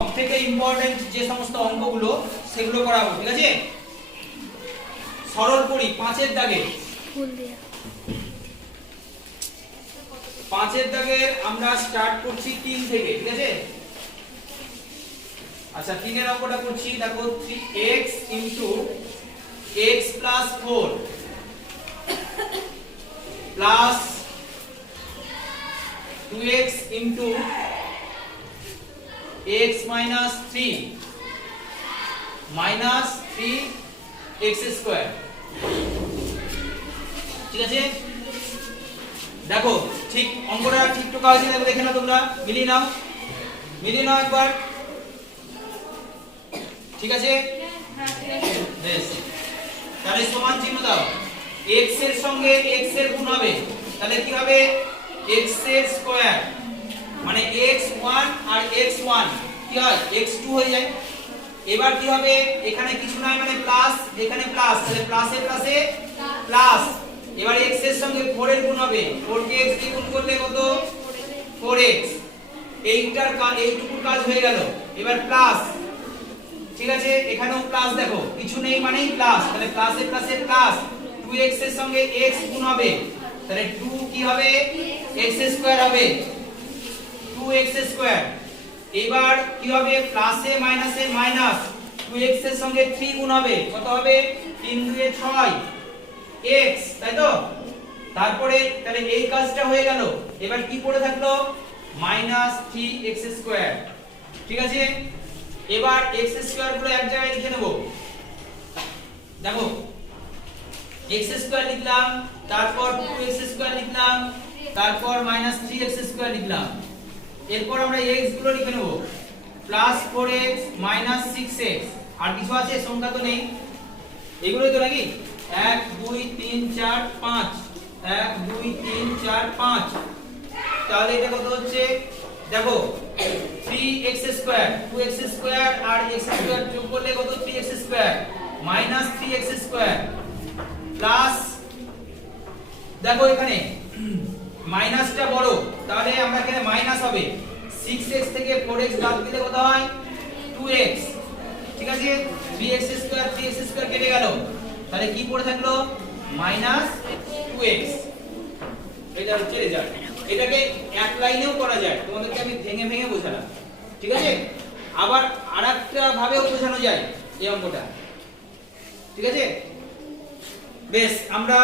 সবথেকে ইম্পর্টেন্ট যে সমস্ত অঙ্কগুলো সেগুলো করাবো, ঠিক আছে? সরল করি 5 এর দাগে। 5 এর দাগের আমরা স্টার্ট করছি 3 থেকে, ঠিক আছে? আচ্ছা 3 এর অঙ্কটা করছি, দেখো 3x x plus 4 plus 2x x minus 3 minus 3x square, ঠিক আছে? দেখো ঠিক অঙ্কটা ঠিক তো কাজ আছে, দেখে নাও তোমরা, মিলিয়ে নাও একবার, ঠিক আছে? বেশ, তাহলে সমান চিহ্ন দাও, x এর সঙ্গে x এর গুণ হবে, তাহলে কি হবে x এর স্কয়ার, মানে x1 আর x1 কি হয় x2 হয়ে যায়। এবার কি হবে, এখানে কিছু নাই মানে প্লাস, এখানে প্লাস, তাহলে প্লাসে প্লাসে প্লাস। এবার x এর সঙ্গে 4 এর গুণ হবে, 4 কে x দিয়ে গুণ করলে কত 4x, এইটুকুর কাজ হয়ে গেল। এবার প্লাস, ঠিক আছে? এখানেও প্লাস, দেখো কিছু নেই মানেই প্লাস, তাহলে প্লাসে প্লাসে প্লাস, 2x এর সঙ্গে x গুণ হবে, তাহলে 2 কি হবে x স্কয়ার হবে, 2x স্কয়ার। এবার কি হবে, প্লাসে মাইনাসে মাইনাস, 2x এর সঙ্গে 3 গুণ হবে, কত হবে 3 2 এ 6 x, তাই তো? তারপরে তাহলে এই কাজটা হয়ে গেল। এবার কি পড়ে থাকলো, -3x স্কয়ার, ঠিক আছে? এবার x স্কয়ার গুলো এক জায়গায় লিখে নেব, দেখো x স্কয়ার লিখলাম, তারপর 2x স্কয়ার লিখলাম, তারপর -3x স্কয়ার লিখলাম। এরপর আমরা x গুলো লিখে নেব, +4x -6x, আর কিছু আছে সংখ্যা তো নেই, এগুলোই তো নাকি 1 2 3 4 5, 1 2 3 4 5, তাহলে এটা কত হচ্ছে, দেখো 3x স্কয়ার, 2x স্কয়ার আর x স্কয়ার যোগ করলে কত 3x square -3x square plus, দেখো এখানে মাইনাসটা বড়, তাহলে আমরা এখানে মাইনাস হবে, 6x থেকে 4x বাদ দিলে কত হয় 2x, ঠিক আছে? 3x স্কয়ার 3x স্কয়ার কেটে গেল, তাহলে কি পড়ে থাকলো -2x। এটা হচ্ছে রেজাল্ট। এটাকে এক লাইনেও করা যায়, তোমাদেরকে আমি ভেঙে ভেঙে বোঝালাম, ঠিক আছে? আবার আরেকটা ভাবেও বোঝানো যায় এই অঙ্কটা, ঠিক আছে? বেশ, আমরা